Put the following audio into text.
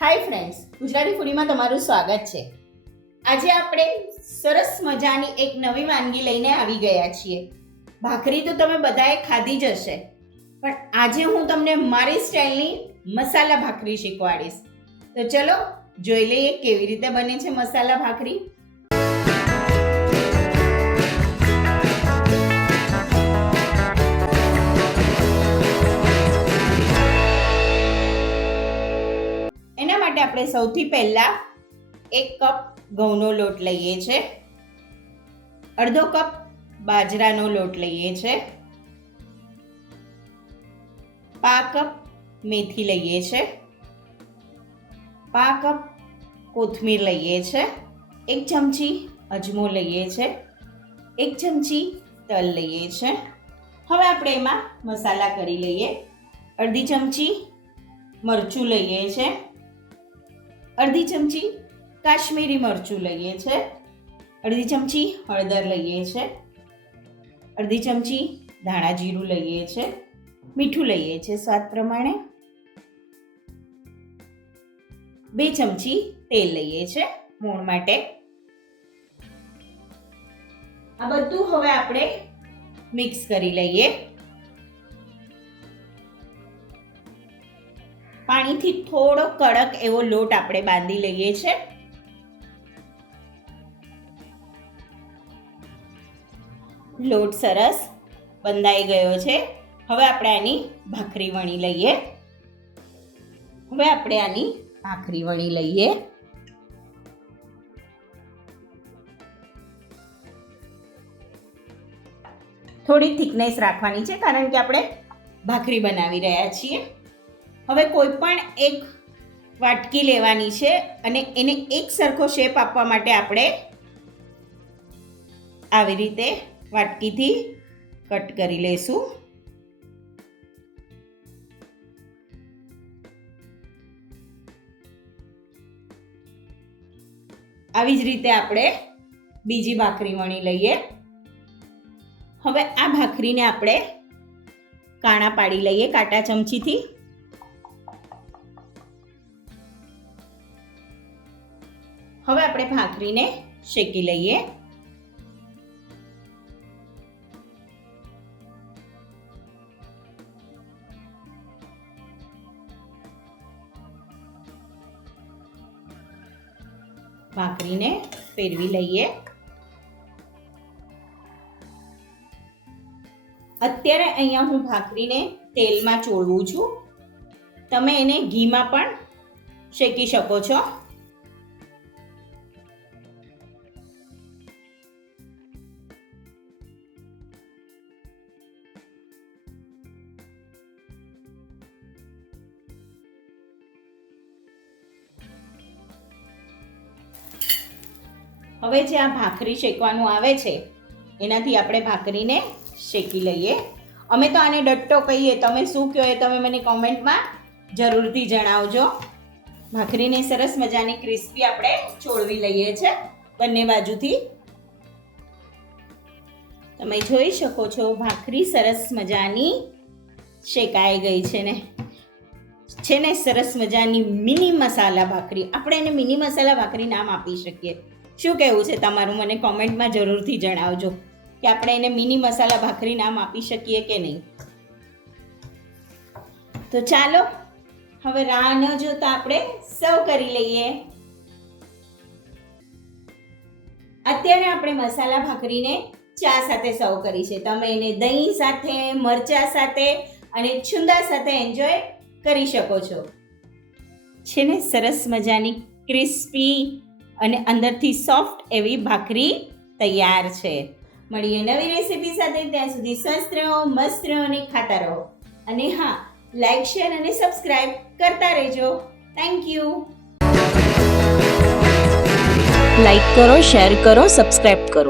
Hi friends Gujarati ફૂડીમાં તમારું સ્વાગત છે. આજે આપણે સરસ મજાની એક નવી વાનગી લઈને આવી ગયા છીએ. ભાખરી તો તમે બધાએ ખાધી જ હશે, પણ આજે હું તમને મારી સ્ટાઇલની મસાલા ભાખરી શીખવાડીશ. તો ચલો જોઈ લઈએ કેવી રીતે બને છે મસાલા ભાખરી. આપણે સૌથી પહેલાં એક કપ ઘઉંનો લોટ લઈએ છે. અડધો કપ બાજરાનો લોટ લઈએ છે. પા કપ મેથી લઈએ છે. પા કપ કોથમીર લઈએ છે. એક ચમચી અજમો લઈએ છે. એક ચમચી તલ લઈએ છે. હવે આપણે એમાં મસાલા કરી લઈએ. અડધી ચમચી મરચું લઈએ છે. અડધી ચમચી કાશ્મીરી મરચું લઈએ છે. અડધી ચમચી હળદર લઈએ છે. અડધી ચમચી ધાણા જીરું લઈએ છે. મીઠું લઈએ છે સ્વાદ પ્રમાણે. બે ચમચી તેલ લઈએ છે મોણ માટે. આ બધું હવે આપણે મિક્સ કરી લઈએ. પાણીથી થોડો કડક એવો લોટ આપણે બાંધી લઈએ છે લોટ સરસ બંધાઈ ગયો છે. હવે આપણે આની ભાખરી વણી લઈએ. હવે આપણે આની ભાખરી વણી લઈએ. થોડી થિકનેસ રાખવાની છે, કારણ કે આપણે ભાખરી બનાવી રહ્યા છીએ. હવે કોઈ પણ એક વાટકી લેવાની છે અને એને એક સરખો શેપ આપવા માટે આપણે આવી રીતે વાટકીથી કટ કરી લઈશું આવી જ રીતે આપણે બીજી ભાખરી વણી લઈએ. હવે આ ભાખરીને આપણે કાણા પાડી લઈએ કાંટા ચમચીથી. હવે આપણે ભાખરીને શેકી લઈએ. ભાખરીને ફેરવી લઈએ. અત્યારે અહીંયા હું ભાખરીને તેલમાં ચોળવું છું. તમે એને ઘીમાં પણ શેકી શકો છો. હવે જે આ ભાખરી શેકવાનું આવે છે, એનાથી આપણે ભાખરીને શેકી લઈએ. અમે તો આને ડટ્ટો કહીએ, તમે શું કહો એ તમે મને કોમેન્ટમાં જરૂરથી જણાવજો. ભાખરીને સરસ મજાની ક્રિસ્પી આપણે ચોળવી લઈએ છે, બંને બાજુથી. તમે જોઈ શકો છો, ભાખરી સરસ મજાની શેકાઈ ગઈ છે ને. છે ને સરસ મજાની મિની મસાલા ભાખરી. આપણે એને મિની મસાલા ભાખરી નામ આપી શકીએ. શું કહેવું છે તમારું? મને કોમેન્ટમાં જરૂરથી જણાવજો કે આપણે એને મિની મસાલા ભાખરી નામ આપી શકીએ કે નહીં? તો ચાલો, હવે રાહ ન જોતા આપણે સર્વ કરી લઈએ. અત્યારે આપણે મસાલા ભાખરીને ચા સાથે સર્વ કરી છે. તમે એને દહીં સાથે, મરચા સાથે અને છુંદા સાથે એન્જોય કરી શકો છો. છે ને? સરસ મજાની ક્રિસ્પી અને અંદરથી સોફ્ટ એવી ભાખરી તૈયાર છે. મળીએ નવી રેસીપી સાથે, ત્યાં સુધી સ્વસ્થ રહો, મસ્ત રહો અને ખાતા રહો. અને હા લાઈક શેર અને સબસ્ક્રાઈબ કરતા રહેજો. થેન્ક યુ લાઈક કરો શેર કરો સબસ્ક્રાઈબ કરો.